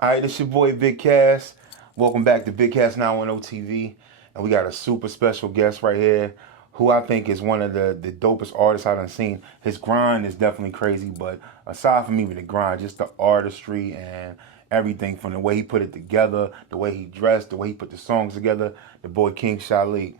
All right, it's your boy Big Cass. Welcome back to BigCas910 TV. And we got a super special guest right here who I think is one of the dopest artists I've seen. His grind is definitely crazy, but aside from even the grind, just the artistry and everything from the way he put it together, the way he dressed, the way he put the songs together, the boy King Shilec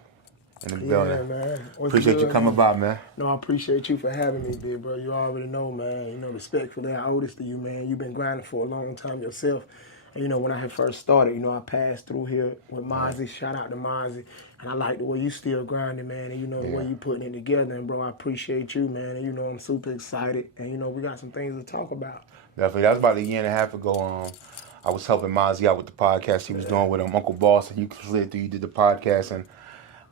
in the Yeah, building. man. What's Appreciate you good, coming man? by, man. No, I appreciate you for having me, big bro. You already know, man. You know, respectfully, I owe this to you, man. You've been grinding for a long time yourself. And, you know, when I had first started, you know, I passed through here with Mozzie. Shout out to Mozzie. And I like the way you still grinding, man. And, you know, the way you putting it together. And, bro, I appreciate you, man. And, you know, I'm super excited. And, you know, we got some things to talk about. Definitely. That was about a year and a half ago. I was helping Mozzie out with the podcast he was doing with him, Uncle Boss, and you slid through, you did the podcast, and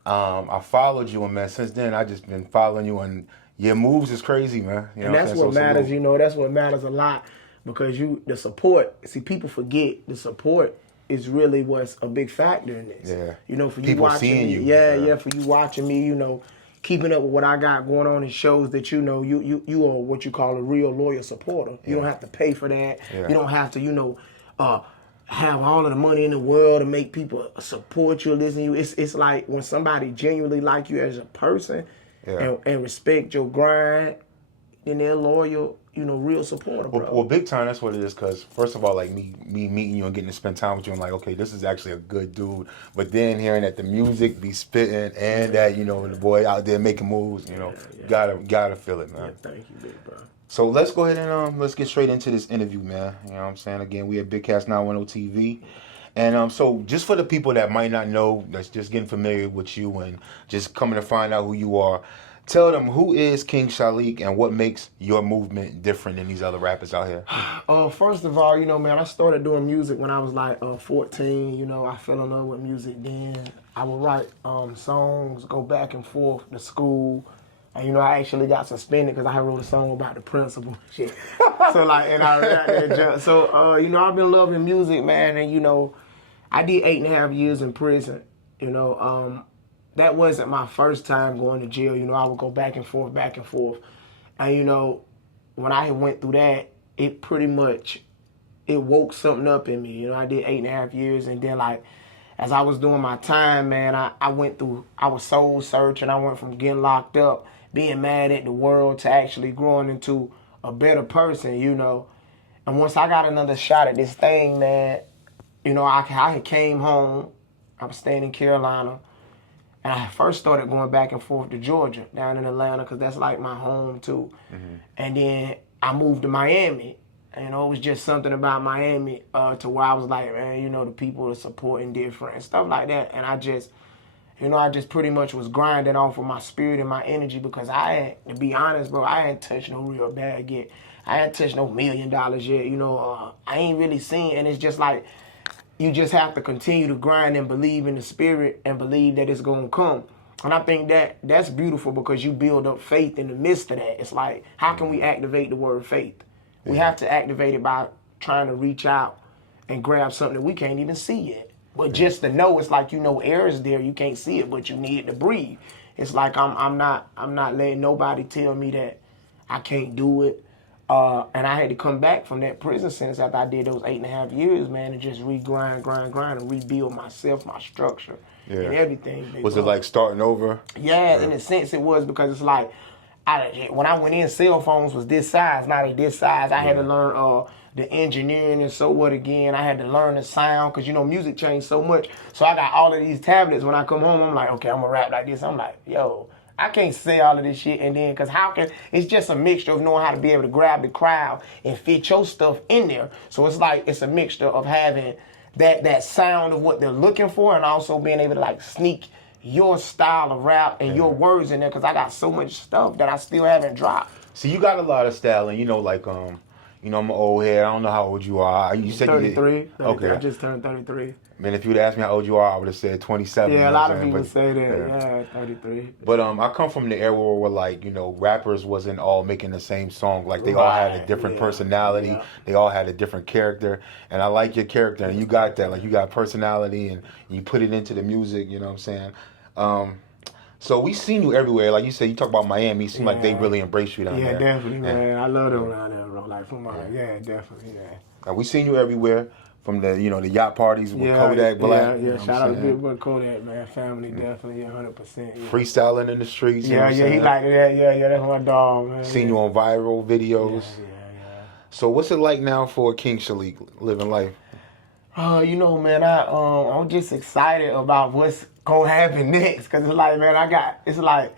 I followed you, and man, since then I just been following you, and your moves is crazy, man. You know And that's what matters, you know, that's what matters a lot because the support, see, people forget the support is really what's a big factor in this. Yeah. You know, for you People watching seeing me, you. yeah, for you watching me, you know, keeping up with what I got going on, it shows that, you know, you are what you call a real loyal supporter. You don't have to pay for that. Yeah. You don't have to, you know, have all of the money in the world to make people support you or listen to you. It's like when somebody genuinely like you as a person and respect your grind, then they're loyal, you know, real supporter, bro. Well, big time, that's what it is, because first of all, like me meeting you and getting to spend time with you, I'm like, okay, this is actually a good dude. But then hearing that the music be spitting and that, you know, the boy out there making moves, you know, gotta feel it, man. Yeah, thank you, big bro. So let's go ahead and let's get straight into this interview, man. You know what I'm saying? Again, we at BigCas910 TV. And so just for the people that might not know, that's just getting familiar with you and just coming to find out who you are, tell them who is King Shilec and what makes your movement different than these other rappers out here. First of all, you know, man, I started doing music when I was like 14. You know, I fell in love with music then. I would write songs, go back and forth to school. And, you know, I actually got suspended because I wrote a song about the principal. Shit. So, like, and you know, I've been loving music, man. And, you know, I did 8.5 years in prison. You know, that wasn't my first time going to jail. You know, I would go back and forth. And, you know, when I went through that, it pretty much, it woke something up in me. You know, I did 8.5 years. And then, like, as I was doing my time, man, I was soul searching. I went from getting locked up, being mad at the world, to actually growing into a better person, you know. And once I got another shot at this thing, man, you know, I came home. I was staying in Carolina. And I first started going back and forth to Georgia, down in Atlanta, because that's like my home, too. Mm-hmm. And then I moved to Miami. And, you know, it was just something about Miami to where I was like, man, you know, the people are supporting different and stuff like that. And I just pretty much was grinding off of my spirit and my energy because to be honest, bro, I ain't touched no real bag yet. I ain't touched no $1 million yet. You know, I ain't really seen, and it's just like, you just have to continue to grind and believe in the spirit and believe that it's going to come. And I think that's beautiful because you build up faith in the midst of that. It's like, how can we activate the word faith? We have to activate it by trying to reach out and grab something that we can't even see yet. But just to know, it's like, you know, air is there, you can't see it, but you need it to breathe. It's like I'm not letting nobody tell me that I can't do it. And I had to come back from that prison sentence after I did those 8.5 years, man, and just grind, and rebuild myself, my structure, and everything. Was it like starting over? Yeah, in a sense it was, because it's like, when I went in, cell phones was this size, now they this size. I had to learn the engineering and so what again. I had to learn the sound because, you know, music changed so much. So I got all of these tablets. When I come home, I'm like, okay, I'm going to rap like this. I'm like, yo, I can't say all of this shit. And then, because it's just a mixture of knowing how to be able to grab the crowd and fit your stuff in there. So it's like, it's a mixture of having that sound of what they're looking for and also being able to like sneak your style of rap and your words in there, because I got so much stuff that I still haven't dropped. So you got a lot of style, and you know, like you know, I'm an old head. I don't know how old you are. You said 33. Okay. I just turned 33. Man, if you'd asked me how old you are, I would have said 27. Yeah, a lot of people say that. Yeah, 33. But I come from the era where, like, you know, rappers wasn't all making the same song. Like, they all had a different personality. Yeah. They all had a different character. And I like your character, and you got that. Like, you got personality, and you put it into the music, you know what I'm saying? So we seen you everywhere. Like you said, you talk about Miami. It seemed like they really embrace you down there. Yeah, definitely, man. I love them down there, bro. Like, from yeah, definitely, yeah. We seen you everywhere. from the the yacht parties with Kodak Black. Yeah. Shout out to Big Boy Kodak, man. Family definitely 100%. Yeah. Freestyling in the streets. Yeah, he like that. Yeah, that's my dog, man. Seen you on viral videos. Yeah. So what's it like now for King Shilec living life? Man, I'm just excited about what's gonna happen next. Cause it's like, man, it's like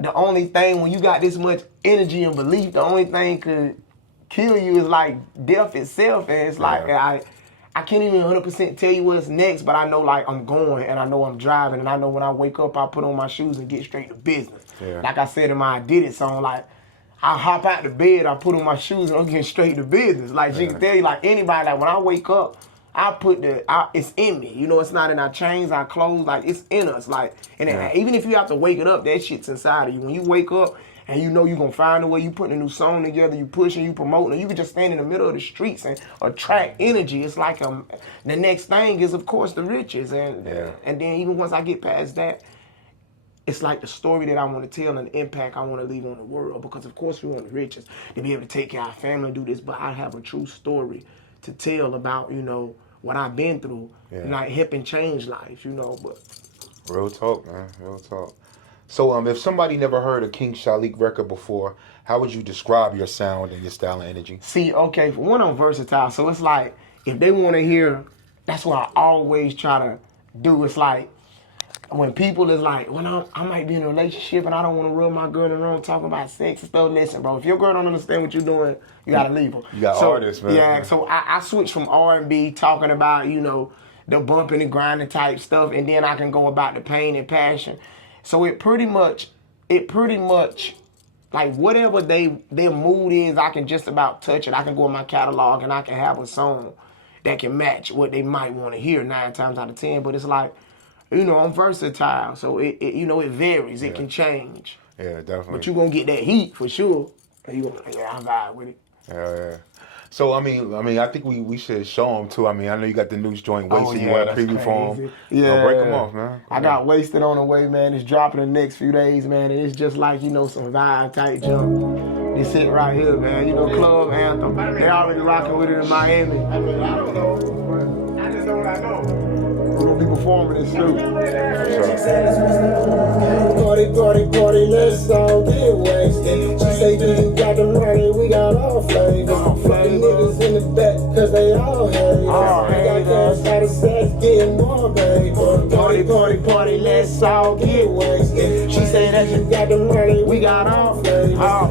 the only thing when you got this much energy and belief, the only thing could kill you is like death itself. And it's like I can't even 100% tell you what's next, but I know like I'm going and I know I'm driving and I know when I wake up I put on my shoes and get straight to business. Yeah. Like I said in my I Did It song, like I hop out the bed, I put on my shoes, and I'm getting straight to business. Like she can tell you, like anybody, like when I wake up, I put it's in me. It's not in our chains, our clothes, like it's in us. Like, and even if you have to wake it up, that shit's inside of you. When you wake up and you know you're gonna find a way, you putting a new song together, you pushing, you promoting, you can just stand in the middle of the streets and attract energy. It's like the next thing is of course the riches, and then even once I get past that, it's like the story that I want to tell and the impact I want to leave on the world. Because of course we want the riches to be able to take care of our family and do this, but I have a true story to tell about, what I've been through, like helping change lives, but. Real talk, man, real talk. So if somebody never heard a King Shilec record before, how would you describe your sound and your style and energy? See, okay, for one, I'm versatile. So it's like, if they want to hear, that's what I always try to do. It's like, when people is like, I might be in a relationship and I don't want to rub my girl in the wrong talking about sex and stuff. Listen, bro, if your girl don't understand what you're doing, you got to leave her. You got artists, man. Yeah, so I switch from R&B, talking about, the bumping and grinding type stuff, and then I can go about the pain and passion. So it pretty much, like whatever their mood is, I can just about touch it. I can go in my catalog and I can have a song that can match what they might want to hear 9 times out of 10. But it's like, I'm versatile, so it varies. It can change. Yeah, definitely. But you're going to get that heat for sure. And you're going to, I vibe with it. Yeah. So, I think we should show them, too. I know you got the new joint, Wasted. You want to preview for them. Yeah. Break them off, man. I got Wasted on the way, man. It's dropping the next few days, man. And it's just like, some vibe type jump. This it right here, man. Club anthem. They already rocking with it in Miami. I don't know. I just know what I know. We're gonna be performing this too. Party, let's all get wasted. She say, do you got the money? We got all flavors. The niggas in the back, cause they all hate. We got gas out of sex, getting more, baby. Party, let's all get wasted. She say that you got the money, we got all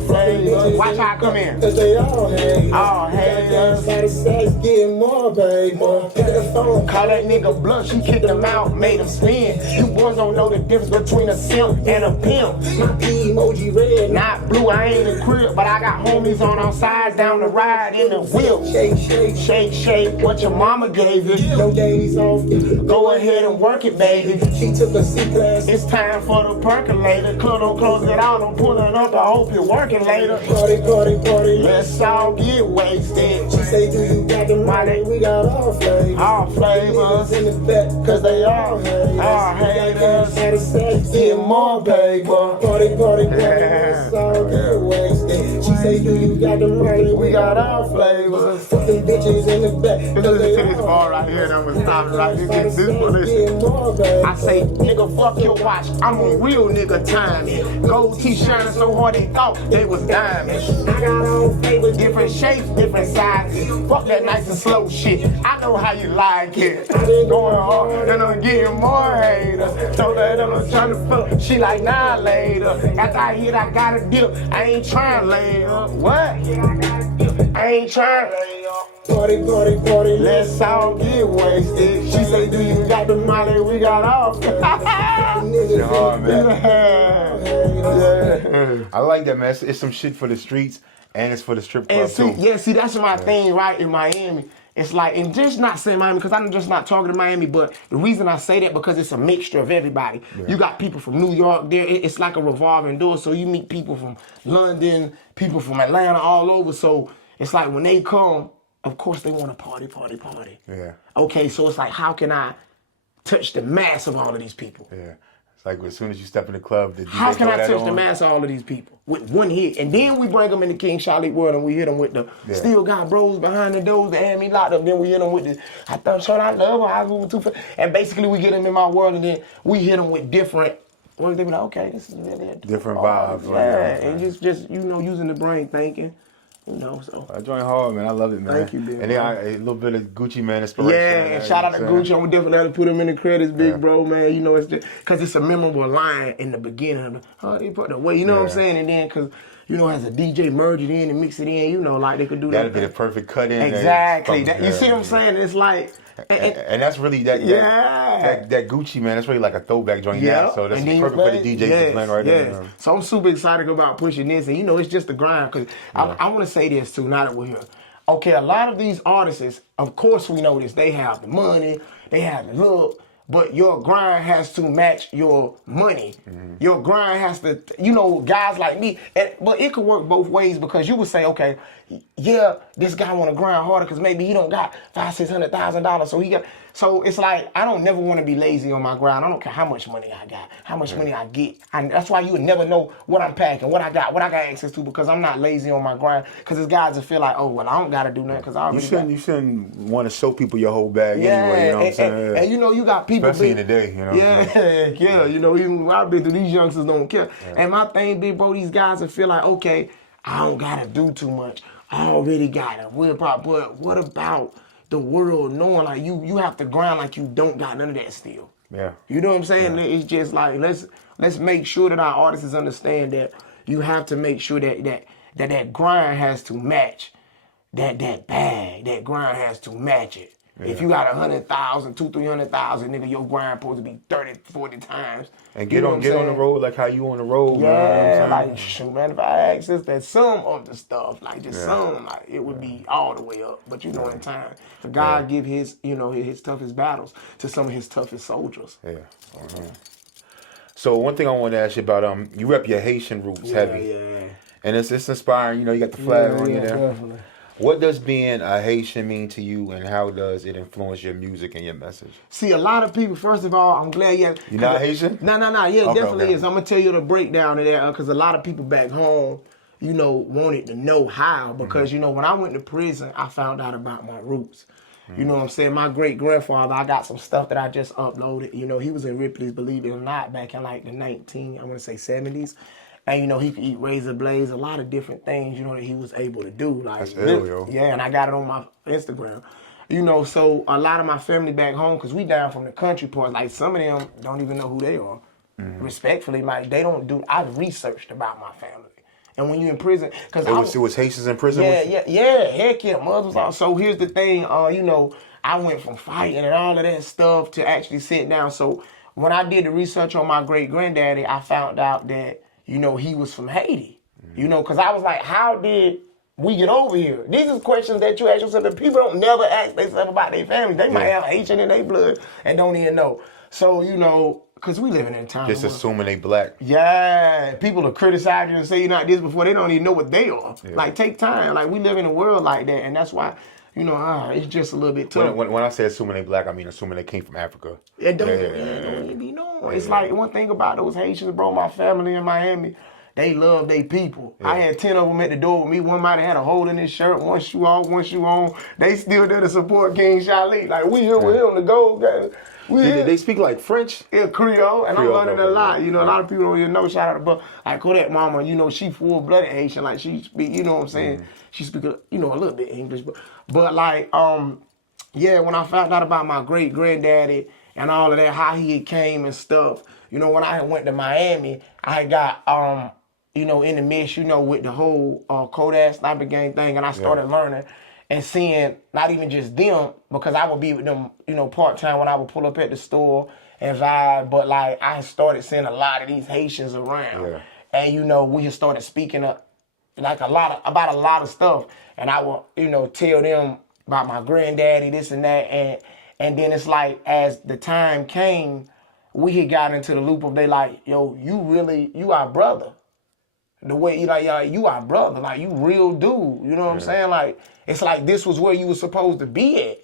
flavors. Watch how I come in. Cause they all hate. All haters. Out of sex, getting more, baby. Pick up the phone, call that nigga blunt. She kicked him out, made him spin. You boys don't know the difference between a simp and a pimp. My P emoji red, not blue. I ain't a crib, but I got homies on all sides down the ride in the wheel. Shake, what your mama gave you. No days off, go ahead and work it, baby. She took a C-class. It's time for the percolator. Club don't close it out, I'm pulling up. I hope you're working later. Party, let's all get wasted. She say, do you got the money? We got all flavors. All flavors in the back, cause they all haters. Out of sex, get more, baby. Party, let's all get wasted. She say, do you got the money? We got all flavors. Fucking bitches in the back. This bar right here, that was stopping right here. This one. I say, nigga, fuck your watch. I'm a real nigga timing. Gold teeth shining so hard they thought they was diamonds. I got all flavors, different shapes, different sizes. Fuck that nice and slow shit. I know how you like it. Going hard and I'm getting more haters. Told her that I'm trying to fuck. She like, nah, later. After I hit, I got a dip. I ain't trying later. What? I ain't trying. Party, let's all get wasted. She say, do you got the money? We got all. I like that, man. It's some shit for the streets and it's for the strip club too. Yeah, see, that's my thing, right, in Miami. It's like, and just not saying Miami, because I'm just not talking to Miami, but the reason I say that, because it's a mixture of everybody. Yeah. You got people from New York there. It's like a revolving door. So you meet people from London, people from Atlanta, all over. So it's like when they come, of course they want to party. Yeah. Okay, so it's like, how can I touch the mass of all of these people? Yeah. Like as soon as you step in the club, the DJ How can I throw that touch the on? mass of all of these people with one hit? And then we bring them in the King Shilec world and we hit them with the still got bros behind the doors that had me locked up. Then we hit them with the I thought short I love her, I was moving too fast. And basically we get them in my world and then we hit them with different. Well, they be like, okay, this is really Different vibes. Yeah, and just using the brain thinking. So. I joined hard, man. I love it, man. Thank you, big And then a little bit of Gucci Man inspiration. Yeah, and shout out to Gucci. I'm definitely have to put him in the credits, big bro, man. It's just because it's a memorable line in the beginning. They put the way, what I'm saying? And then because, as a DJ merge it in and mix it in, like they could do that. That'd be the perfect cut in. Exactly. You see what I'm saying? It's like. And that's really that Gucci, man. That's really like a throwback joint. Yeah. So that's perfect for the DJs to blend right there. So I'm super excited about pushing this, and it's just the grind. Because I want to say this too. Now that we're here, okay, a lot of these artists, of course, we know this. They have the money, they have the look. But your grind has to match your money. Mm-hmm. Your grind has to, guys like me. But it could work both ways because you would say, okay, yeah, this guy want to grind harder because maybe he don't got $500,000-$600,000. So he got. So it's like I don't never want to be lazy on my grind. I don't care how much money I got, how much money I get. That's why you would never know what I'm packing, what I got access to because I'm not lazy on my grind. Because there's guys that feel like, oh well, I don't got to do nothing because I already. You shouldn't want to show people your whole bag anyway. You know what I'm saying? And you got people. Especially in the day, Even I've been through, these youngsters don't care. Yeah. And my thing, big bro, these guys that feel like, okay, I don't gotta do too much. I already got it. But what about the world knowing like you have to grind like you don't got none of that still? Yeah. You know what I'm saying? Yeah. It's just like let's make sure that our artists understand that you have to make sure that grind has to match that bag. That grind has to match it. Yeah. If you got 100,000, 200,000-300,000, nigga, your grind supposed to be 30, 40 times. And get on the road like how you on the road. Yeah, like shoot, man. If I access that some of the stuff, like just some, like it would be all the way up. But in time, the God give his, his toughest battles to some of his toughest soldiers. Yeah. Mm-hmm. So one thing I want to ask you about, you rep your Haitian roots heavy. Yeah. And it's inspiring. You got the flag on you there. Definitely. What does being a Haitian mean to you, and how does it influence your music and your message? See, a lot of people, first of all, I'm glad you're not Haitian? No. Yeah, it definitely is. I'm going to tell you the breakdown of that because a lot of people back home, wanted to know how. Because, when I went to prison, I found out about my roots. Mm-hmm. You know what I'm saying? My great-grandfather, I got some stuff that I just uploaded. He was in Ripley's, believe it or not, back in like the 70s. And, he could eat razor blades, a lot of different things, that he was able to do. Like, that's ill, yo. Yeah, and I got it on my Instagram. So a lot of my family back home, because we down from the country part, like some of them don't even know who they are. Mm-hmm. Respectfully, like they don't do, I've researched about my family. And when you in prison, because it was Haitians in prison? Yeah, heck yeah, mothers. So here's the thing, I went from fighting and all of that stuff to actually sitting down. So when I did the research on my great-granddaddy, I found out that he was from Haiti. Because I was like, how did we get over here? These are questions that you ask yourself, and people don't never ask themselves about their family. They might have Haitian in their blood and don't even know. So, because we living in time. Just assuming they black. Yeah. People will criticize you and say you're not this before they don't even know what they are. Yeah. Like, take time. Like, we live in a world like that, and that's why, it's just a little bit tough. When I say assuming they black, I mean assuming they came from Africa. It don't even be known. It's like one thing about those Haitians, bro, my family in Miami, they love their people. Yeah. I had 10 of them at the door with me. One might have had a hole in his shirt, one shoe off, one shoe on. They still there to support King Shilec. Like, we here with him to go. They speak like French? Yeah, Creole, and Creole, I'm learning a lot. A lot of people don't even know. Shout out to like Kodak mama, she full-blooded Haitian. Like, she speak, you know what I'm saying? Mm-hmm. She speak, a little bit English. But like, when I found out about my great-granddaddy and all of that, how he came and stuff, when I went to Miami, I got, in the mix, with the whole Kodak Sniper Gang thing, and I started learning and seeing not even just them, because I would be with them, part-time when I would pull up at the store and vibe, but like I started seeing a lot of these Haitians around. Yeah. And, we had started speaking up like about a lot of stuff, and I would, tell them about my granddaddy, this and that, and then it's like as the time came, we had got into the loop of they like, yo, you our brother. The way you our brother, like you real dude. You know what I'm saying? Like it's like this was where you were supposed to be at.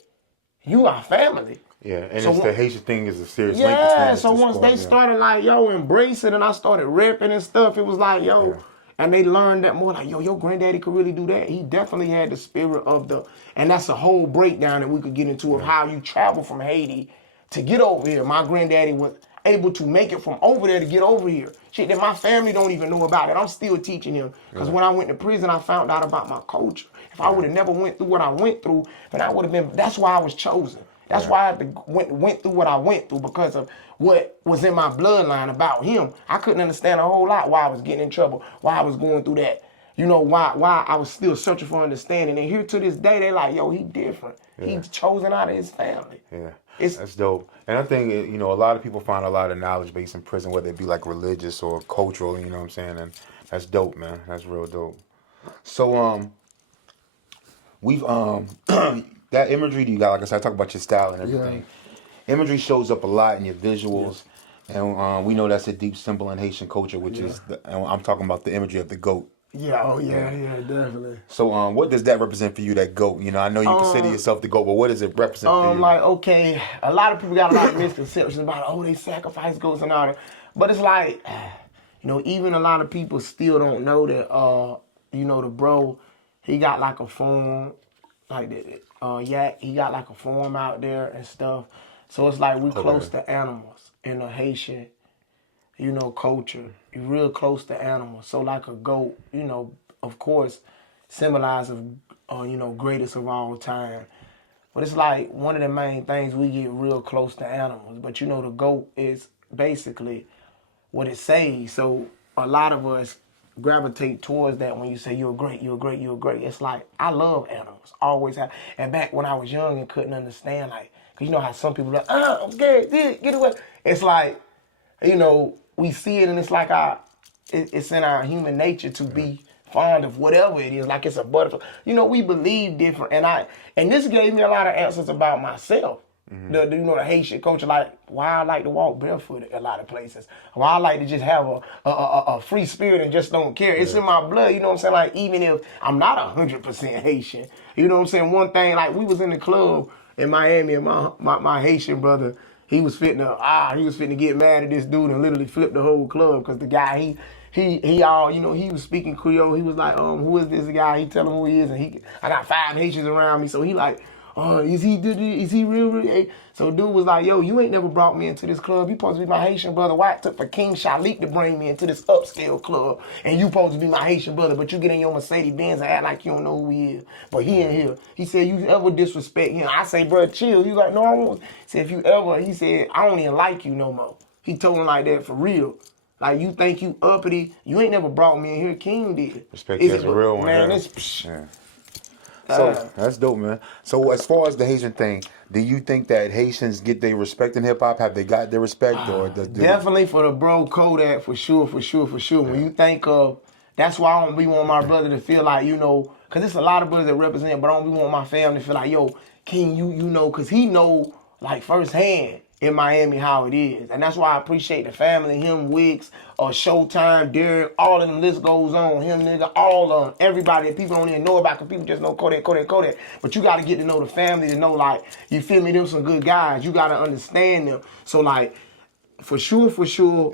You our family. Yeah, and So it's the Haitian thing is a serious link between yeah, the so once sport, they started like, yo, embrace it, and I started ripping and stuff, it was like, yo, and they learned that more, like, yo, your granddaddy could really do that. He definitely had the spirit of the, and that's a whole breakdown that we could get into of how you travel from Haiti to get over here. My granddaddy was able to make it from over there to get over here. Shit that my family don't even know about it. I'm still teaching him. Because when I went to prison, I found out about my culture. If I would have never went through what I went through, then I would have been, that's why I was chosen. That's why I went through what I went through, because of what was in my bloodline about him. I couldn't understand a whole lot why I was getting in trouble, why I was going through that. You know, why I was still searching for understanding. And here to this day, they like, yo, he different. He's chosen out of his family. Yeah, that's dope. And I think, you know, a lot of people find a lot of knowledge base in prison, whether it be like religious or cultural, you know what I'm saying? And that's dope, man. That's real dope. So, we've, that imagery that you got, like I said, I talk about your style and everything. Imagery shows up a lot in your visuals. And we know that's a deep symbol in Haitian culture, which is, and I'm talking about the imagery of the goat. Yeah, definitely. So, what does that represent for you, that goat? You know, I know you consider yourself the goat, but what does it represent for you? Like, okay, a lot of people got a lot of misconceptions about, oh, they sacrifice goats and all that. But it's like, you know, even a lot of people still don't know that, you know, the bro, he got like a farm, like the Yacht, he got like a farm out there and stuff. So it's like we close to animals in a Haitian, you know, culture. You're real close to animals. So like a goat, you know, of course, symbolizes, you know, greatest of all time. But it's like one of the main things, we get real close to animals. But you know, the goat is basically what it says. So a lot of us gravitate towards that when you say you're great, you're great, you're great. It's like, I love animals, always have. And back when I was young and couldn't understand, like, because you know how some people are like, I'm scared, get away. It's like, you know, we see it and it's like it's in our human nature to be fond of whatever it is, like it's a butterfly. You know, we believe different, and this gave me a lot of answers about myself. You know, the Haitian culture, like why I like to walk barefoot at a lot of places, why I like to just have a free spirit and just don't care. It's in my blood, you know what I'm saying? Like, even if I'm not 100% Haitian, you know what I'm saying? One thing, like, we was in the club in Miami, and my Haitian brother, he was fitting to get mad at this dude and literally flip the whole club, because the guy, he all, you know, he was speaking Creole. He was like, who is this guy? He tell him who he is, and I got 5 Haitians around me, so he like, is he real? So dude was like, yo, you ain't never brought me into this club. You supposed to be my Haitian brother. Why it took for King Shilec to bring me into this upscale club, and you supposed to be my Haitian brother, but you get in your Mercedes Benz and act like you don't know who he is. But he in here. He said, you ever disrespect him? I say, bro, chill. He like, no, I won't. He said, he said, I don't even like you no more. He told him like that for real. Like, you think you uppity? You ain't never brought me in here. King did. Respect is a real one. Man, So that's dope, man. So as far as the Haitian thing, do you think that Haitians get their respect in hip hop? Have they got their respect, or definitely for the bro Kodak, for sure. When you think of, that's why I don't be want my brother to feel like, you know, because it's a lot of brothers that represent, but I don't be want my family to feel like, yo, King, you know, because he know like firsthand in Miami how it is. And that's why I appreciate the family, him, Wicks, Showtime, Derek, all of them, list goes on, him, nigga, all of them, everybody that people don't even know about, because people just know Kodak. But you got to get to know the family to know, like, you feel me, them some good guys. You got to understand them. So, like, for sure.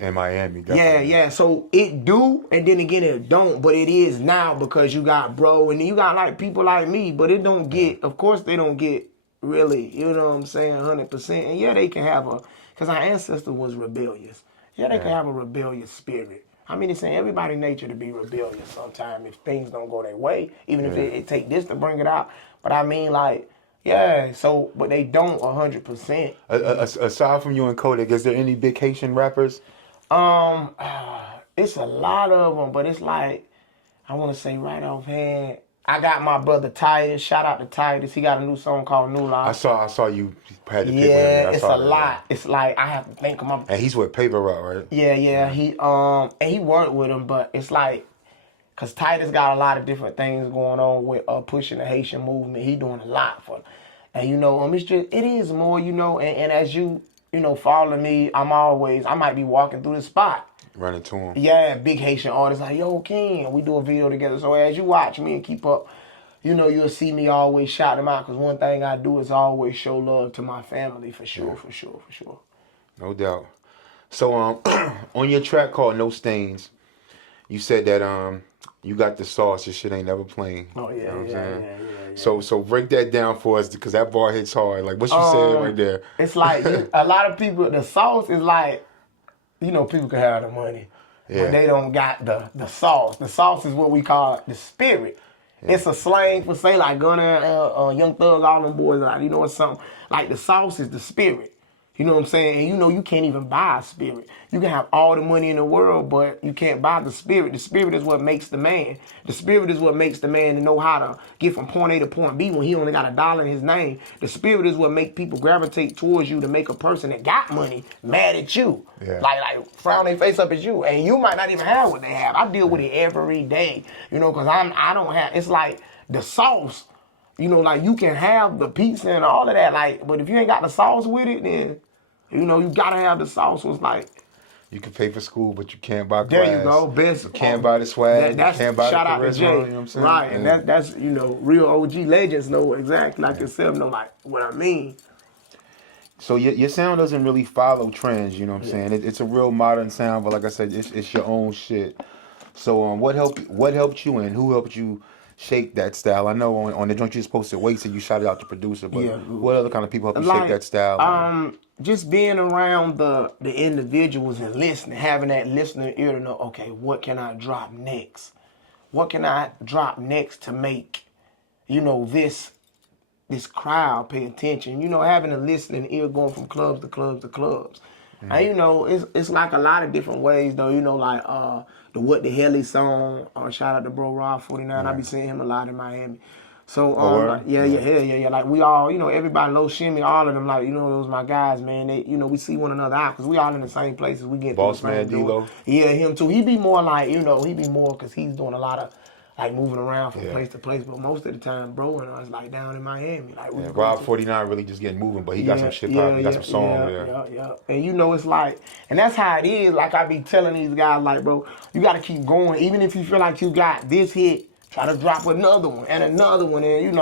In Miami, definitely. Yeah. So it do, and then again it don't, but it is now, because you got bro, and then you got like people like me, but it don't get, of course they don't get really, you know what I'm saying, 100%. And yeah, they can have because our ancestor was rebellious. Yeah, they can have a rebellious spirit. I mean, it's in everybody's nature to be rebellious sometimes if things don't go their way, even if it take this to bring it out. But I mean, like, yeah, so, but they don't 100%. Aside from you and Kodak, is there any big Haitian rappers? It's a lot of them, but it's like, I want to say right offhand, I got my brother Titus. Shout out to Titus. He got a new song called New Life. I saw you had to pick with him. Yeah, it's a lot. It's like, I have to think of my. And he's with Paper Route, right? Yeah. He and he worked with him, but it's like, cause Titus got a lot of different things going on with pushing the Haitian movement. He doing a lot for, and you know, it's just, it is more, you know, and as you know, follow me, I might be walking through the spot. Running to him. Yeah, big Haitian artists like, yo, King, we do a video together. So as you watch me and keep up, you'll see me always shout them out because one thing I do is always show love to my family for sure. No doubt. So on your track called No Stains, you said that you got the sauce. Your shit ain't never plain. Oh yeah, you know what I'm saying? Yeah. So break that down for us because that bar hits hard. Like what you said right there. It's like a lot of people. The sauce is like, people can have the money, but they don't got the sauce. The sauce is what we call the spirit. Yeah. It's a slang for say like Gunna, Young Thug, all them boys. Like it's something like the sauce is the spirit. You know what I'm saying? And you can't even buy a spirit. You can have all the money in the world, but you can't buy the spirit. The spirit is what makes the man. The spirit is what makes the man to know how to get from point A to point B when he only got $1 in his name. The spirit is what make people gravitate towards you to make a person that got money mad at you. Yeah. Like frown their face up at you. And you might not even have what they have. I deal with it every day, because I don't have, it's like the sauce. Like you can have the pizza and all of that, but if you ain't got the sauce with it, then you gotta have the sauce. So it's like you can pay for school, but you can't buy glass. There you go, best. You can't buy the swag. That's, you can't buy shout the out to Jay, you know what I'm saying? Right? And that's real OG legends know exactly like yourself know like what I mean. So your sound doesn't really follow trends. You know what I'm saying? It's a real modern sound, but like I said, it's your own shit. So what helped you and who helped you shape that style? I know on the joint you just posted Wait till you shouted out the producer, but what other kind of people help you shape that style? Just being around the individuals and listening, having that listening ear to know, okay, what can I drop next? What can I drop next to make, this crowd pay attention? Having a listening ear going from clubs to clubs to clubs. Mm-hmm. And it's like a lot of different ways though, like the What the Hell is song, shout out to bro Rob 49. I be seeing him a lot in Miami. So like we all, everybody, Low Shimmy, all of them, like, those my guys, man. They, we see one another out because we all in the same places. We get Boss Man D-Lo. Yeah, him too. He be more like, because he's doing a lot of like moving around from place to place. But most of the time, bro and us like down in Miami. Like Rob 49 really just getting moving, but he got some shit popping. He got some songs there. Yeah. And it's like, and that's how it is. Like I be telling these guys, like, bro, you got to keep going, even if you feel like you got this hit. Try to drop another one and another one, and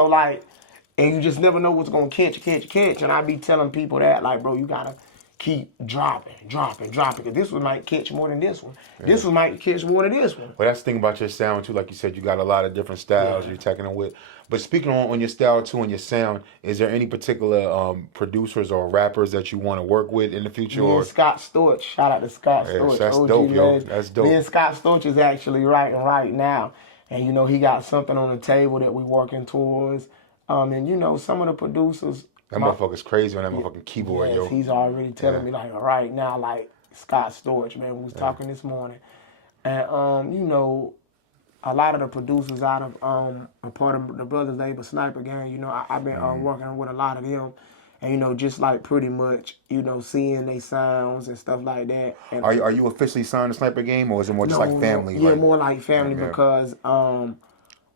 and you just never know what's gonna catch. And I be telling people that, like, bro, you gotta keep dropping, because this one might catch more than this one. Yeah. This one might catch more than this one. But that's the thing about your sound too. Like you said, you got a lot of different styles you're attacking them with. But speaking on your style too and your sound, is there any particular producers or rappers that you want to work with in the future? Or Scott Storch, shout out to Scott Storch. That's dope, yo. That's dope. Me and Scott Storch is actually writing right now. And, he got something on the table that we working towards. And, some of the producers. That motherfucker's crazy on that motherfucking keyboard, yo. He's already telling me, like, right now, like, Scott Storch, man. We was talking this morning. And, a lot of the producers out of a part of the Brothers Labor Sniper Gang, I've been working with a lot of them. And, just like pretty much, seeing they sounds and stuff like that. And are you officially signed to Sniper Game, or is it more just like family? Yeah, more like family because, I'm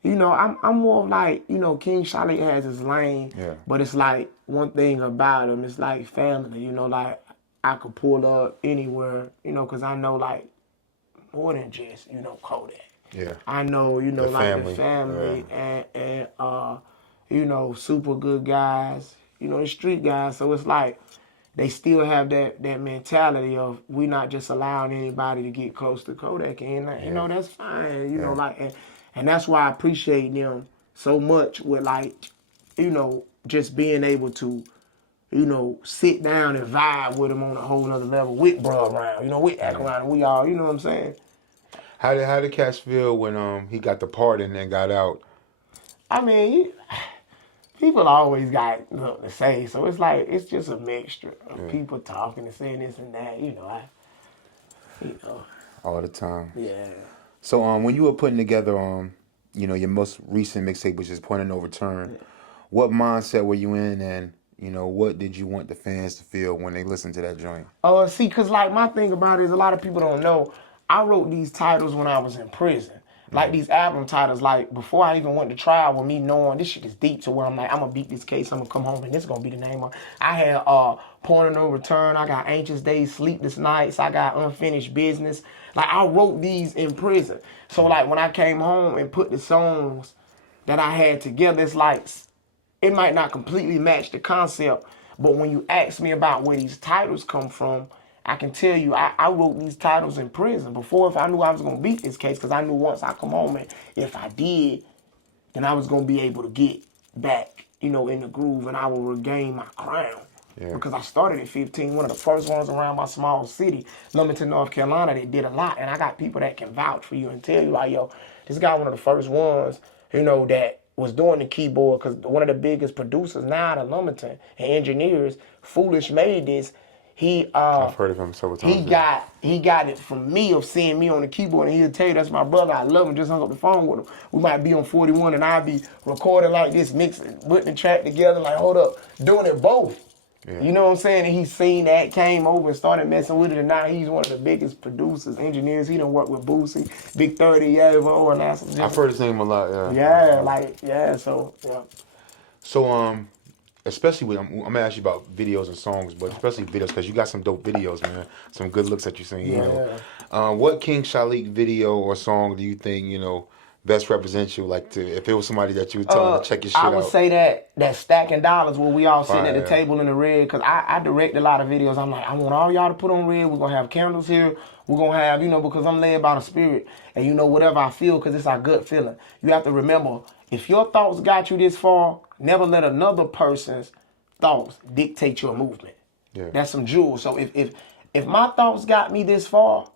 more of like, King Shilec has his lane, but it's like one thing about him, it's like family, like I could pull up anywhere, because I know like more than just, Kodak. Yeah. I know, the family and super good guys. The street guys, so it's like they still have that mentality of we not just allowing anybody to get close to Kodak, and that's fine, and that's why I appreciate them so much with like, just being able to, sit down and vibe with them on a whole nother level with bro around, with act around, and we all, you know what I'm saying? How did Cash feel when he got the pardon and got out? I mean, people always got something to say, so it's like it's just a mixture of people talking and saying this and that. All the time. Yeah. So when you were putting together your most recent mixtape, which is Point of No Return, what mindset were you in, and what did you want the fans to feel when they listened to that joint? See, cause like my thing about it is a lot of people don't know. I wrote these titles when I was in prison. Like these album titles, like before I even went to trial with me knowing this shit is deep to where I'm like, I'm gonna beat this case, I'm gonna come home and this is gonna be the name of it. I had Point of No Return, I got Anxious Days, Sleepless Nights, I got Unfinished Business. Like I wrote these in prison. So like when I came home and put the songs that I had together, it's like, it might not completely match the concept, but when you ask me about where these titles come from, I can tell you I wrote these titles in prison before, if I knew I was going to beat this case, because I knew once I come home, and if I did, then I was going to be able to get back, in the groove, and I will regain my crown. Yeah. Because I started at 15, one of the first ones around my small city, Lumberton, North Carolina, that did a lot. And I got people that can vouch for you and tell you, like, yo, this guy one of the first ones, that was doing the keyboard, because one of the biggest producers now out of Lumberton and engineers, Foolish made this. I've heard of him several times. He got it from me, of seeing me on the keyboard, and he'll tell you that's my brother. I love him. Just hung up the phone with him. We might be on 41, and I'll be recording like this, mixing, putting the track together, like, hold up, doing it both. Yeah. You know what I'm saying? And he seen that, came over and started messing with it, and now he's one of the biggest producers, engineers. He done worked with Boosie, Big 30, Yavo, and that's. I've heard his name a lot. Yeah. So yeah. So especially with, I'm gonna ask you about videos and songs, but especially videos, because you got some dope videos, man. Some good looks that you seen. What King Shilec video or song do you think best represents you? Like, if it was somebody that you would tell them to check your shit out. I would say that Stacking Dollars, where we all sitting at the table in the red, because I direct a lot of videos. I'm like, I want all y'all to put on red. We're gonna have candles here. We're gonna have, because I'm led by the spirit, and whatever I feel, because it's our gut feeling. You have to remember, if your thoughts got you this far, never let another person's thoughts dictate your movement. Yeah. That's some jewels. So if my thoughts got me this far,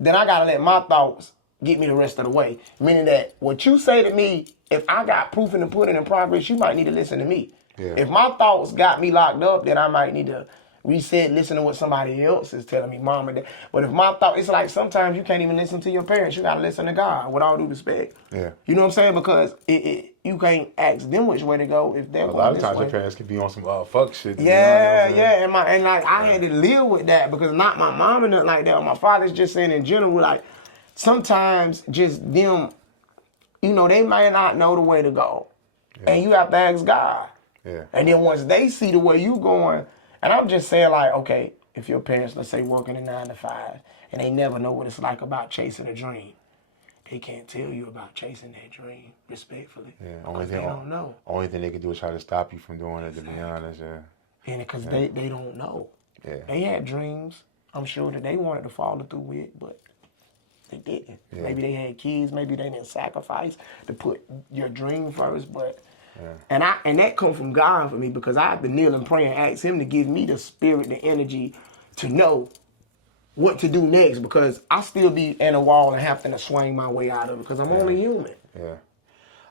then I gotta let my thoughts get me the rest of the way. Meaning that what you say to me, if I got proof in the pudding in progress, you might need to listen to me. Yeah. If my thoughts got me locked up, then I might need to reset, listen to what somebody else is telling me, mom and dad. But if my thought, it's like sometimes you can't even listen to your parents. You gotta listen to God, with all due respect. Yeah. You know what I'm saying? Because you can't ask them which way to go if they're going this way. A lot of times your parents can be on some fuck shit. Yeah. I had to live with that, because not my mom and nothing like that. My father's just saying in general, like, sometimes just them, they might not know the way to go. Yeah. And you have to ask God. Yeah. And then once they see the way you going, and I'm just saying, like, okay, if your parents, let's say, working a 9 to 5, and they never know what it's like about chasing a dream, they can't tell you about chasing that dream respectfully. Yeah, they don't know. Only thing they can do is try to stop you from doing it, to be honest, yeah. And because they don't know. Yeah. They had dreams, I'm sure, that they wanted to follow through with, but they didn't. Yeah. Maybe they had kids, maybe they didn't sacrifice to put your dream first, but... Yeah. And that come from God for me, because I have to kneel and pray and ask Him to give me the spirit, the energy to know what to do next, because I still be in a wall and having to swing my way out of it, because I'm only human. Yeah.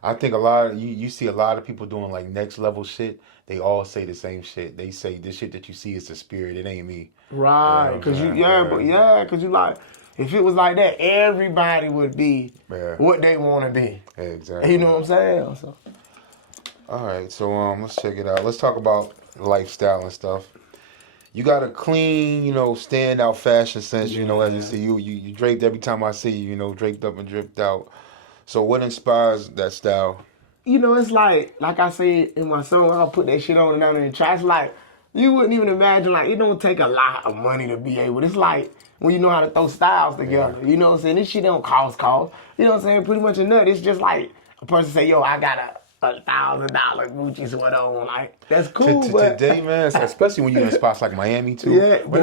I think a lot of, you see a lot of people doing like next level shit. They all say the same shit. They say this shit that you see is the spirit. It ain't me. Right. Because because you like, if it was like that, everybody would be what they want to be. Yeah, exactly. You know what I'm saying? So. All right, so let's check it out. Let's talk about lifestyle and stuff. You got a clean, standout fashion sense. As you see, you draped every time I see you. Draped up and dripped out. So what inspires that style? It's like I said in my song, I'll put that shit on and down in the trash. It's like, you wouldn't even imagine, like, it don't take a lot of money to be able. It's like when you know how to throw styles together. Yeah. You know what I'm saying? This shit don't cost. You know what I'm saying? Pretty much a nut. It's just like a person say, yo, I got a $1,000 Gucci sweater on, like, that's cool. Today, man, especially when you're in spots like Miami too. Yeah, but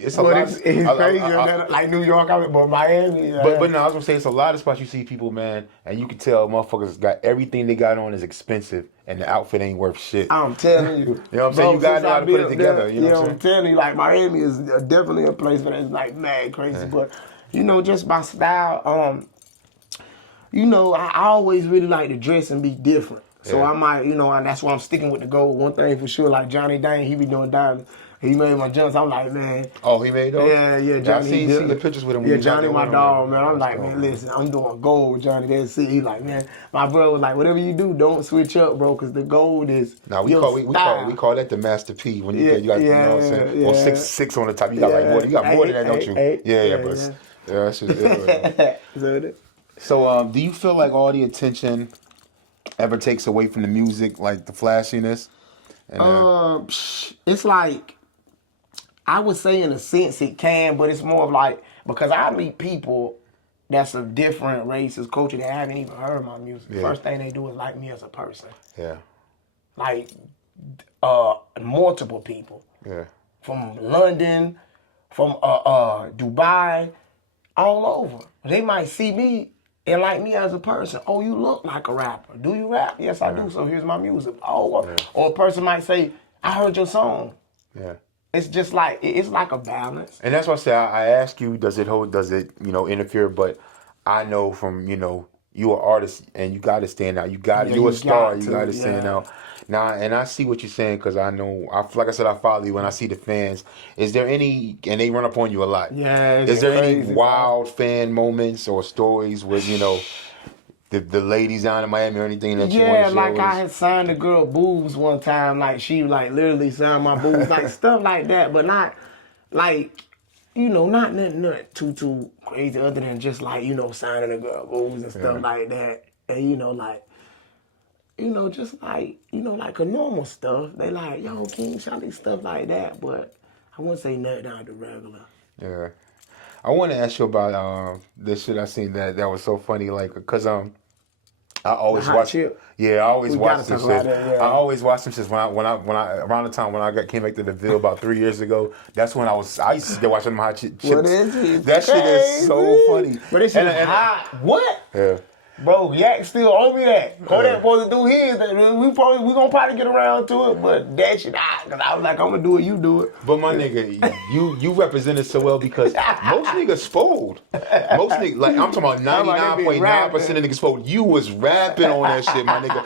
it's a lot. It's crazy. Like New York, but Miami. But no, I was gonna say it's a lot of spots you see people, man, and you can tell motherfuckers got everything they got on is expensive, and the outfit ain't worth shit. I'm telling you. You know what I'm saying? You gotta know how to put it together. You know what I'm saying? I'm telling you, like, Miami is definitely a place where it's like mad crazy, but just my style. I always really like to dress and be different. So I might, and that's why I'm sticking with the gold. One thing for sure, like Johnny Dane, he be doing diamonds. He made my jumps. I'm like, man. Oh, he made those? Yeah, Johnny. I seen the pictures with him. Yeah, Johnny, my dog, man. I'm like, man, listen, I'm doing gold with Johnny. That's it. He like, man, my brother was like, whatever you do, don't switch up, bro, because the gold is we call that the Master P. When you got, you know what I'm saying? Or 6 on the top. You got like more. You got more than that, don't you? But that's just it. So, do you feel like all the attention ever takes away from the music, like the flashiness? And, it's like, I would say in a sense it can, but it's more of like, because I meet people that's a different racist culture that haven't even heard my music. Yeah. First thing they do is like me as a person. Yeah. Like multiple people. Yeah. From London, from Dubai, all over. They might see me and like me as a person. Oh, you look like a rapper. Do you rap? Yes, I do. So here's my music. Oh, or a person might say, I heard your song. Yeah. It's just like it's like a balance. And that's why I say I ask you, does it interfere? But I know from you an artist and you got to stand out. You got you're a star. You got to stand out. Now, and I see what you're saying because I know, like I said, I follow you and I see the fans. Is there any, and they run up on you a lot. Yeah. Is there any wild fan moments or stories where the ladies down in Miami or anything that you want to share? Yeah, like I had signed a girl boobs one time. Like she like literally signed my boobs, like stuff like that, but not like not nothing too crazy other than just like signing a girl boobs and stuff like that, and just like like a normal stuff. They like yo King Shilec stuff like that, but I wouldn't say nothing out the regular. Yeah, I want to ask you about this shit I seen that was so funny, like because I always watch. Yeah, I always watch this shit. I always watch them shit when I around the time when I came back to the Ville about 3 years ago. That's when I used to sit there watching them hot chips. What is it? That shit is so funny. But this shit is hot. What? Yeah. Bro, Yacht still owe me that. Kodak supposed to do his. We gonna probably get around to it, but that shit hot. Cause I was like, I'm gonna do it, you do it. But my nigga, you represented so well because most niggas fold. Most niggas, like I'm talking about 99.9% of niggas fold. You was rapping on that shit, my nigga.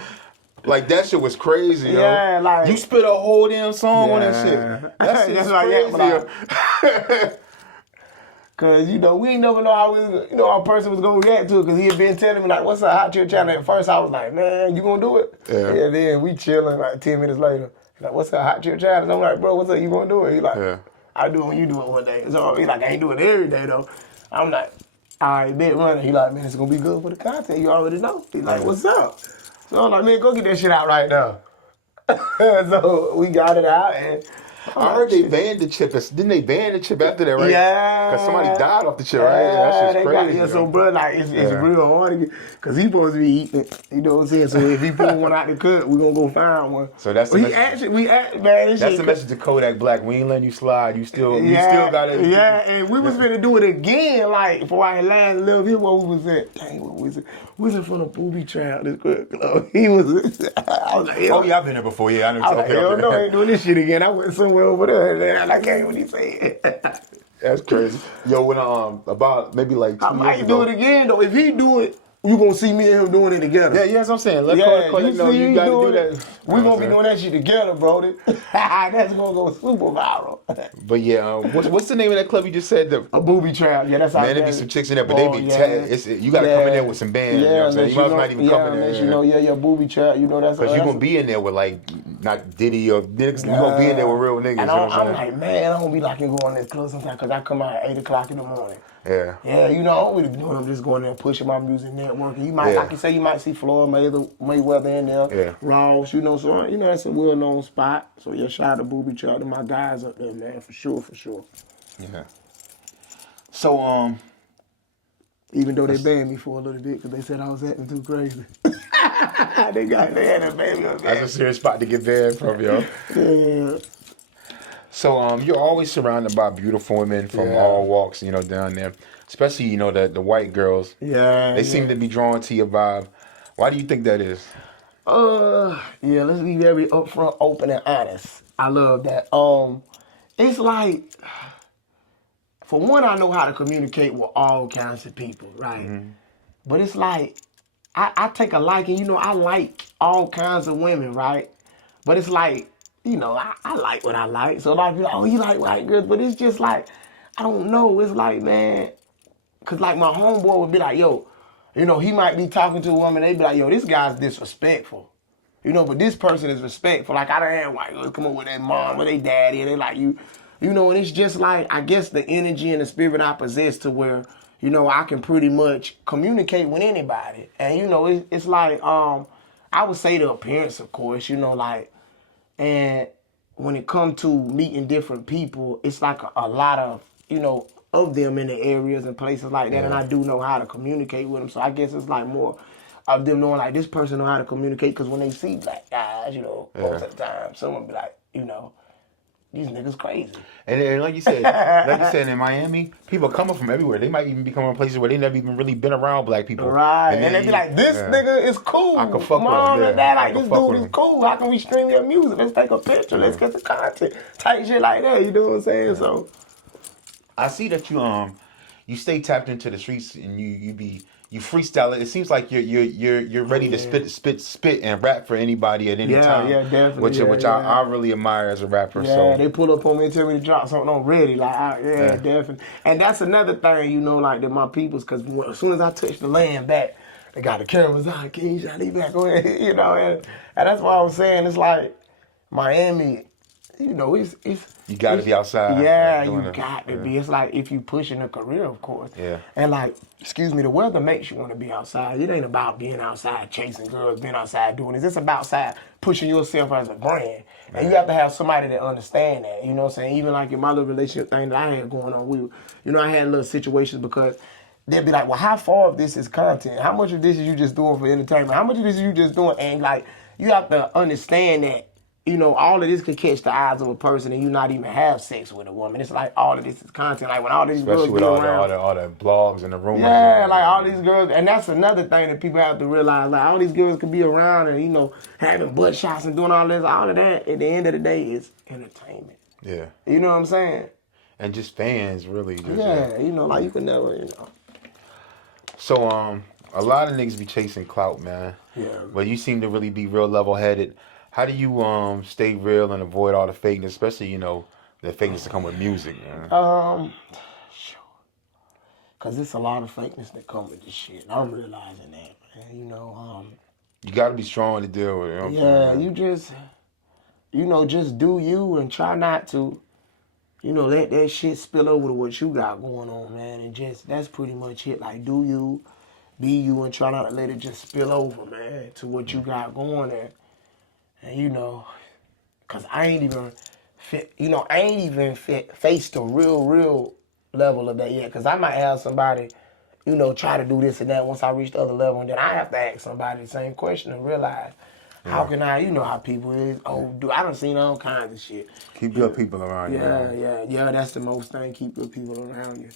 Like that shit was crazy, yo. Yeah, like you spit a whole damn song on that shit. That shit's crazy. Cause we ain't never know how our person was gonna react to it. Cause he had been telling me like, "What's a hot chick challenge?" At first, I was like, "Man, you gonna do it?" Yeah. And then we chilling like 10 minutes later. He's like, "What's a hot chick challenge?" I'm like, "Bro, what's up? You gonna do it?" He like, "I do it when you do it one day." So he like, "I ain't doing it every day though." I'm like, "All right, bet running." He like, "Man, it's gonna be good for the content. You already know." He like, "What's up?" So I'm like, "Man, go get that shit out right now." So we got it out and. I heard they banned the chip. Didn't they ban the chip after that, right? Yeah. Because somebody died off the chip, right? Yeah, that shit's crazy. So, bro, like, it's real hard to get, because he supposed to be eating it. You know what I'm saying? So, if he pull one out the cut, we're going to go find one. So, that's the message. Man, that's the message to Kodak Black. We ain't letting you slide. You still got it. Yeah, and we was finna do it again, like, before I last left here, where we was at. Dang, what was it? We was in front of Booby Trap, this club. He was, I was like, oh, yeah, I've been there before. Yeah, I know. I was like, hell no, I ain't doing this shit again. I went somewhere over there, and I can't what he said. That's crazy. Yo, when about maybe like 2 years ago. I might do it again, though. If he do it, you gonna see me and him doing it together. Yeah, that's what I'm saying. Let Kodak know you gotta do that. We gonna be doing that shit together, bro. That's gonna go super viral. But yeah, what's the name of that club you just said? A Booby Trap. Yeah, that's how. Man, there be some chicks in there, but they be you gotta come in there with some bands. You know what I'm saying? You might not even come in there. Your Booby Trap. You know that's because you gonna be in there with like not Diddy or niggas. You gonna be in there with real niggas. And I'm like, man, I don't be like going to this club sometimes because I come out at 8 o'clock in the morning. Yeah. Yeah, I don't really be doing. I'm just going there pushing my music, networking. You might, like you say, you might see Floyd Mayweather in there. Yeah. Ross, so that's a well-known spot. So yeah, shout out to Booby Trap to my guys up there, man, for sure. Yeah. So even though they banned me for a little bit because they said I was acting too crazy. they had a baby up there. That's a serious spot to get banned from, yo. Yeah. So you're always surrounded by beautiful women from all walks, down there. Especially, the white girls. Yeah. They seem to be drawn to your vibe. Why do you think that is? Let's be very upfront, open, and honest. I love that. It's like, for one, I know how to communicate with all kinds of people, right? Mm-hmm. But it's like, I take a liking, I like all kinds of women, right? But it's like, I like what I like. So a lot of people, you like white girls. But it's just like, I don't know. It's like, man, because like my homeboy would be like, yo, he might be talking to a woman. They'd be like, yo, this guy's disrespectful. But this person is respectful. Like, I done had white girls come up with their mom or their daddy. And they like, and it's just like, I guess the energy and the spirit I possess to where, I can pretty much communicate with anybody. And, it's like, I would say the appearance, of course, and when it comes to meeting different people, it's like a lot of, of them in the areas and places like that, and I do know how to communicate with them. So I guess it's like more of them knowing like this person know how to communicate, because when they see black guys, you know, most of the time, someone be like, you know, these niggas crazy. And like you said, in Miami, people coming from everywhere. They might even be coming from places where they never even really been around black people. Right. And they be like, this nigga is cool. I can fuck Mom with him. And dad, like, this dude is cool. How can we stream your music? Let's take a picture. Let's get the content. Type shit like that. You know what I'm saying? So I see that you stay tapped into the streets and you freestyle it. It seems like you're ready to spit and rap for anybody at any time. Yeah, definitely. Which I really admire as a rapper. Yeah, so they pull up on me and tell me to drop something on ready. Like, definitely. And that's another thing, you know, like that my peoples, because as soon as I touch the land back, they got the cameras on. King Johnny back on, you know, and that's why I was saying it's like Miami. You know, it's you got to be outside. Yeah, you got to be. It's like if you pushing a career, of course. Yeah. And like, excuse me, the weather makes you want to be outside. It ain't about being outside chasing girls, being outside doing this. It's about outside pushing yourself as a brand. And you have to have somebody that understand that. You know what I'm saying? Even like in my little relationship thing that I had going on, I had little situations because they'd be like, well, how far of this is content? How much of this is you just doing for entertainment? How much of this is you just doing? And like, you have to understand that, you know, all of this could catch the eyes of a person and you not even have sex with a woman. It's like all of this is content. Like when all these especially girls with be all around, the blogs and the rumors. Yeah, like all these girls, and that's another thing that people have to realize. Like all these girls could be around and, you know, having butt shots and doing all this. All of that at the end of the day is entertainment. Yeah. You know what I'm saying? And just fans, really. You know, like you can never, you know. So, a lot of niggas be chasing clout, man. Yeah. But you seem to really be real level-headed. How do you stay real and avoid all the fakeness, especially, you know, the fakeness that come with music, man? Sure. Because it's a lot of fakeness that come with this shit. I'm realizing that, man. You know, you got to be strong to deal with it. You just, you know, just do you and try not to, you know, let that shit spill over to what you got going on, man. And just, that's pretty much it. Like, do you, be you, and try not to let it just spill over, man, to what you got going there. And, you know, because I ain't even faced the real level of that yet. Because I might have somebody, you know, try to do this and that once I reach the other level. And then I have to ask somebody the same question and realize, how can I, you know how people is. I done seen all kinds of shit. Keep your people around you. Yeah, that's the most thing. Keep your people around you.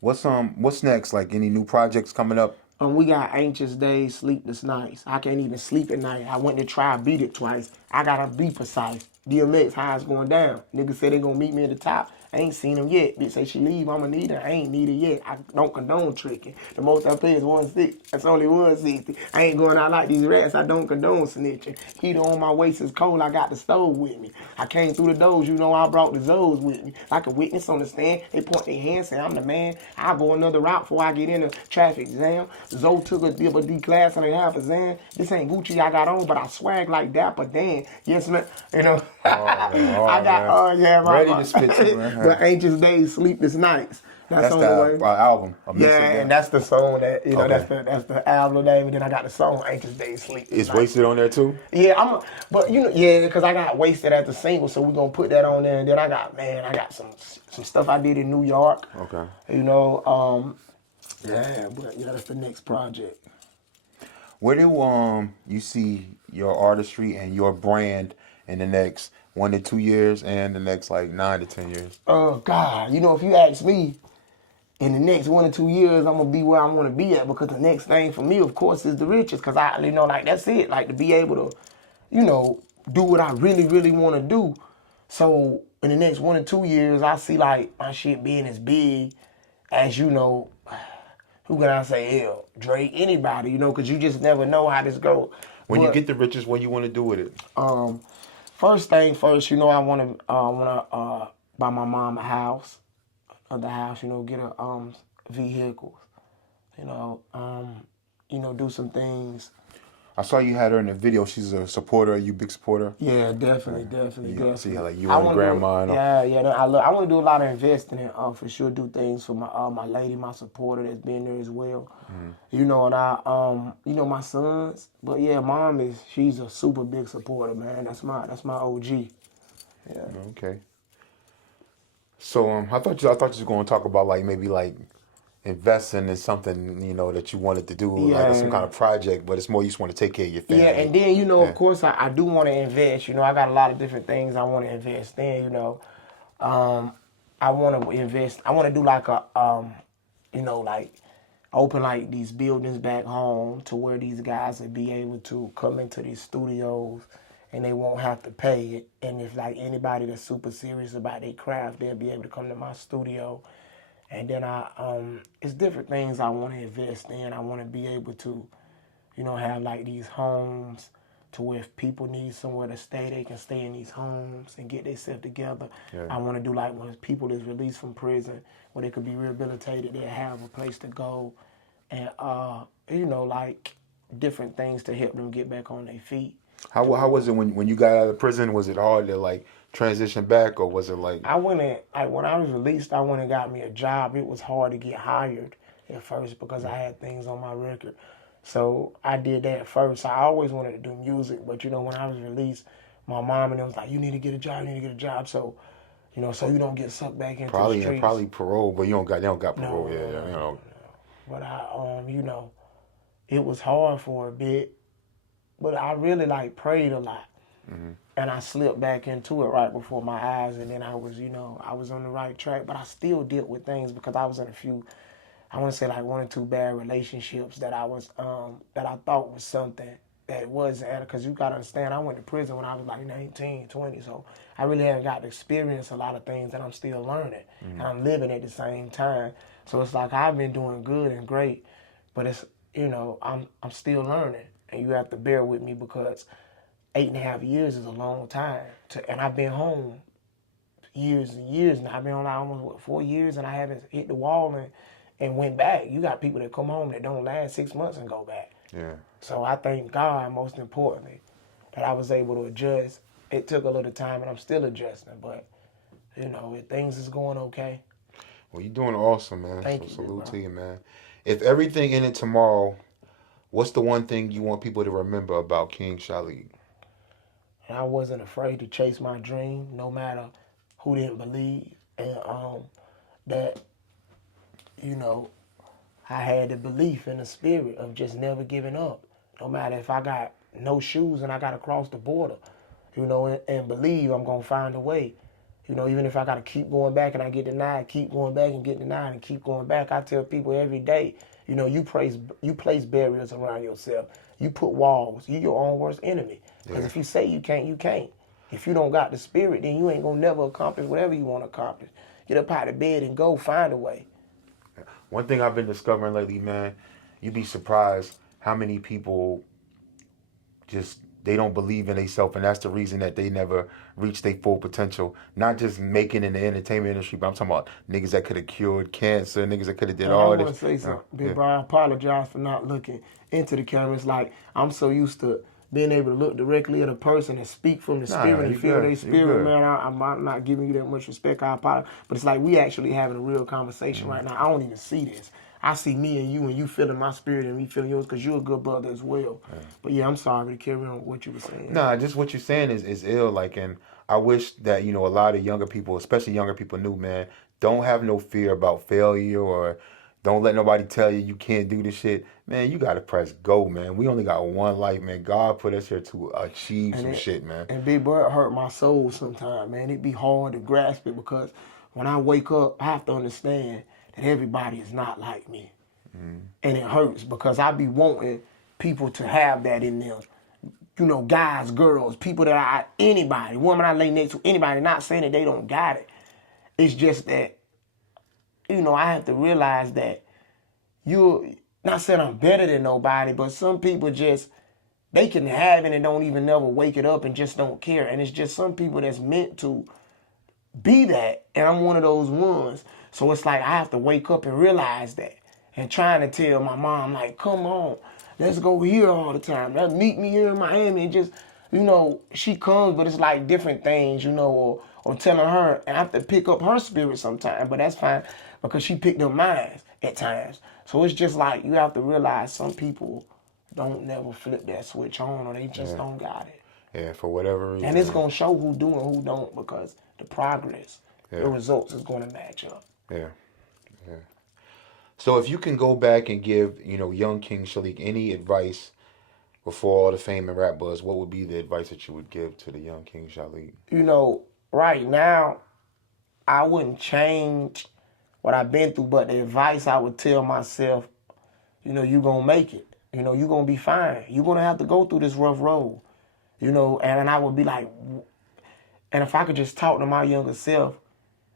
What's next? Like any new projects coming up? We got anxious days, sleepless nights. I can't even sleep at night. I went to try beat it twice. I gotta be precise. DMX, how it's going down. Niggas said they gonna meet me at the top. I ain't seen him yet. Bitch say she leave, I'ma need her. I ain't need her yet. I don't condone tricking. The most I pay is 160. That's only 160. I ain't going out like these rats. I don't condone snitching. Heater on my waist is cold. I got the stove with me. I came through the doors. You know I brought the Zoes with me. Like a witness on the stand. They point their hands, say I'm the man. I'll go another route before I get in a traffic jam. Zoe took a D class and a half a Zan. This ain't Gucci I got on, but I swag like Dapper Dan. Yes, man. You know. I got, ready to spit to, man. The anxious days, sleepless nights. That's the the way. album. And that's the song that, you know, that's the album name. And then I got the song Anxious Days, Sleepless Nights. It's Wasted on there too? Yeah, but you know, because I got Wasted as the single, so we're going to put that on there. And then I got some stuff I did in New York. Okay. You know, that's the next project. Where do you see your artistry and your brand in the next 1 to 2 years and the next like 9 to 10 years? Oh God, you know, if you ask me, in the next 1 or 2 years, I'm gonna be where I want to be at, because the next thing for me, of course, is the riches. Because I, you know, like that's it. Like to be able to, you know, do what I really, really want to do. So in the next 1 or 2 years, I see like my shit being as big as, you know, who can I say? Drake, anybody, you know, because you just never know how this goes. When you get the riches, what you want to do with it? First thing first, you know, I want to buy my mom a house, you know, get her vehicles, you know, do some things. I saw you had her in the video. She's a supporter. Are you a big supporter? Yeah, definitely. See how like you and grandma. I want to do a lot of investing and for sure do things for my lady, my supporter that's been there as well. You know, and I my sons. But yeah, she's a super big supporter, man. That's my OG. Yeah. Okay. So I thought you were going to talk about like maybe like investing in something, you know, that you wanted to do, like some kind Yeah. of project, but it's more you just want to take care of your Yeah, family. and then, of Yeah. course, I do want to invest. I got a lot of different things I want to invest in. Um, I want to invest. I want to do like like open like these buildings back home to where these guys would be able to come into these studios and they won't have to pay it. And if like anybody that's super serious about their craft, they'll be able to come to my studio. And then it's different things I want to invest in. I want to be able to, have like these homes to where if people need somewhere to stay, they can stay in these homes and get themselves together. Yeah. I want to do like when people is released from prison, where they could be rehabilitated, they have a place to go, and like different things to help them get back on their feet. How was it when you got out of prison? Was it hard to like transition back, or was it like? I went in, like when I was released, I went and got me a job. It was hard to get hired at first because I had things on my record. So I did that first. I always wanted to do music, but when I was released, my mom and them was like, "You need to get a job. You need to get a job." So, so you don't get sucked back into the streets. Probably parole, but they don't got parole. No, Yeah, no, yeah, no, you no, know. no. But it was hard for a bit, but I really like prayed a lot. And I slipped back into it right before my eyes, and then I was on the right track, but I still dealt with things because I was in a few, I want to say like one or two bad relationships that that I thought was something that it wasn't, because you got to understand, I went to prison when I was like 19, 20, so I really haven't got to experience a lot of things that I'm still learning, and I'm living at the same time, so it's like I've been doing good and great, but it's, I'm still learning, and you have to bear with me because 8.5 years is a long time. And I've been home years and years now. I've been on like almost 4 years, and I haven't hit the wall and went back. You got people that come home that don't last 6 months and go back. Yeah. So I thank God, most importantly, that I was able to adjust. It took a little time, and I'm still adjusting, but things is going okay. Well, you're doing awesome, man. Thank So you, salute bro. to you, man. If everything ended tomorrow, what's the one thing you want people to remember about King Shilec? And I wasn't afraid to chase my dream, no matter who didn't believe, and that I had the belief in the spirit of just never giving up. No matter if I got no shoes and I got to cross the border, and believe I'm going to find a way. Even if I got to keep going back and I get denied, keep going back and get denied and keep going back. I tell people every day, you place barriers around yourself. You put walls. You're your own worst enemy. Because if you say you can't, you can't. If you don't got the spirit, then you ain't going to never accomplish whatever you want to accomplish. Get up out of bed and go find a way. One thing I've been discovering lately, man, you'd be surprised how many people just they don't believe in themselves, and that's the reason that they never reach their full potential. Not just making in the entertainment industry, but I'm talking about niggas that could have cured cancer, niggas that could have did And I all want to this. say something, Big Yeah. Bro. I apologize for not looking into the camera. It's like I'm so used to being able to look directly at a person and speak from the spirit you and feel good. their You spirit, good. man. I'm not giving you that much respect. I apologize. But it's like we actually having a real conversation right now. I don't even see this. I see me and you feeling my spirit and me feeling yours because you're a good brother as well. But yeah, I'm sorry to carry on what you were saying. Nah, just what you're saying is ill. Like, and I wish that a lot of younger people, especially younger people, knew, man. Don't have no fear about failure, or don't let nobody tell you can't do this shit. Man, you gotta press go, man. We only got one life, man. God put us here to achieve some shit, man. And Big Bro, it hurt my soul sometimes, man. It be hard to grasp it because when I wake up, I have to understand that everybody is not like me. And it hurts because I be wanting people to have that in them. Guys, girls, people that anybody, woman I lay next to, anybody, not saying that they don't got it. It's just that, I have to realize that you're not saying I'm better than nobody, but some people just, they can have it and don't even never wake it up and just don't care. And it's just some people that's meant to be that. And I'm one of those ones. So it's like I have to wake up and realize that. And trying to tell my mom, like, come on, let's go here all the time. Let's meet me here in Miami. And just, she comes, but it's like different things, or telling her. And I have to pick up her spirit sometimes. But that's fine because she picked up mine at times. So it's just like you have to realize some people don't never flip that switch on, or they just don't got it. Yeah, for whatever reason. And it's going to show who do and who don't because the progress. the results is going to match up. Yeah. Yeah. So if you can go back and give, young King Shilec any advice before all the fame and rap buzz, what would be the advice that you would give to the young King Shilec? Right now, I wouldn't change what I've been through, but the advice I would tell myself, you're going to make it. You're going to be fine. You're going to have to go through this rough road. And I would be like, and if I could just talk to my younger self,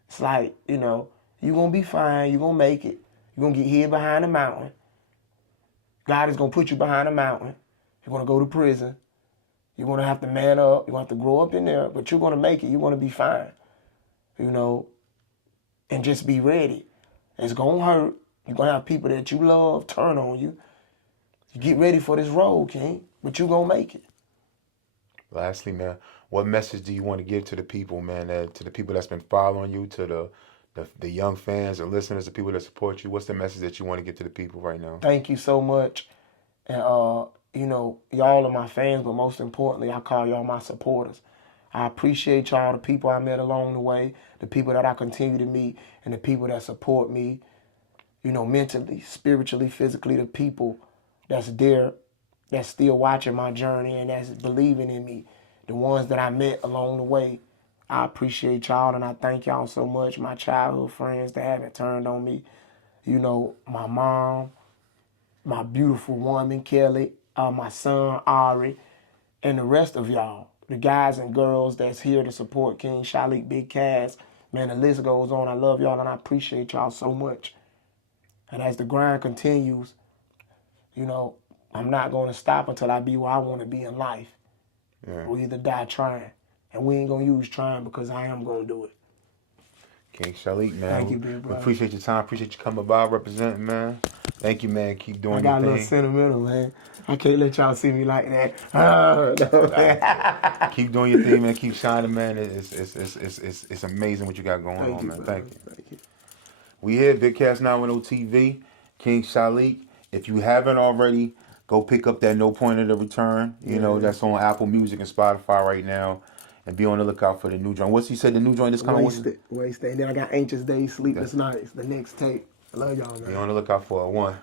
it's like, you're going to be fine. You're going to make it. You're going to get hid behind the mountain. God is going to put you behind the mountain. You're going to go to prison. You're going to have to man up. You're going to have to grow up in there, but you're going to make it. You're going to be fine. And just be ready. It's going to hurt. You're going to have people that you love turn on you. You get ready for this road, King, but you're going to make it. Lastly, man, what message do you want to give to the people, man, to the people that's been following you, to the young fans, the listeners, the people that support you? What's the message that you want to get to the people right now? Thank you so much. And, y'all are my fans, but most importantly, I call y'all my supporters. I appreciate y'all, the people I met along the way, the people that I continue to meet, and the people that support me, mentally, spiritually, physically, the people that's there, that's still watching my journey and that's believing in me, the ones that I met along the way. I appreciate y'all and I thank y'all so much. My childhood friends that haven't turned on me, my mom, my beautiful woman, Kelly, my son, Ari, and the rest of y'all, the guys and girls that's here to support King Shilec, Big Cass. Man, the list goes on. I love y'all and I appreciate y'all so much. And as the grind continues, I'm not going to stop until I be where I want to be in life. Yeah. We either die trying. And we ain't going to use trying because I am going to do it. King Shilec, man. Thank you, big brother. We appreciate your time. Appreciate you coming by representing, man. Thank you, man. Keep doing your thing. I got a little sentimental, man. I can't let y'all see me like that. Keep doing your thing, man. Keep shining, man. It's amazing what you got going on, man. Thank you. Thank you. We here, BigCas910 TV, King Shilec. If you haven't already, go pick up that No Point of the Return. That's on Apple Music and Spotify right now. And be on the lookout for the new joint. What's he said the new joint is coming? Wasted. And then I got Anxious Days, Sleepless Nights, the next tape. I love y'all, man. Be on the lookout for it. 1.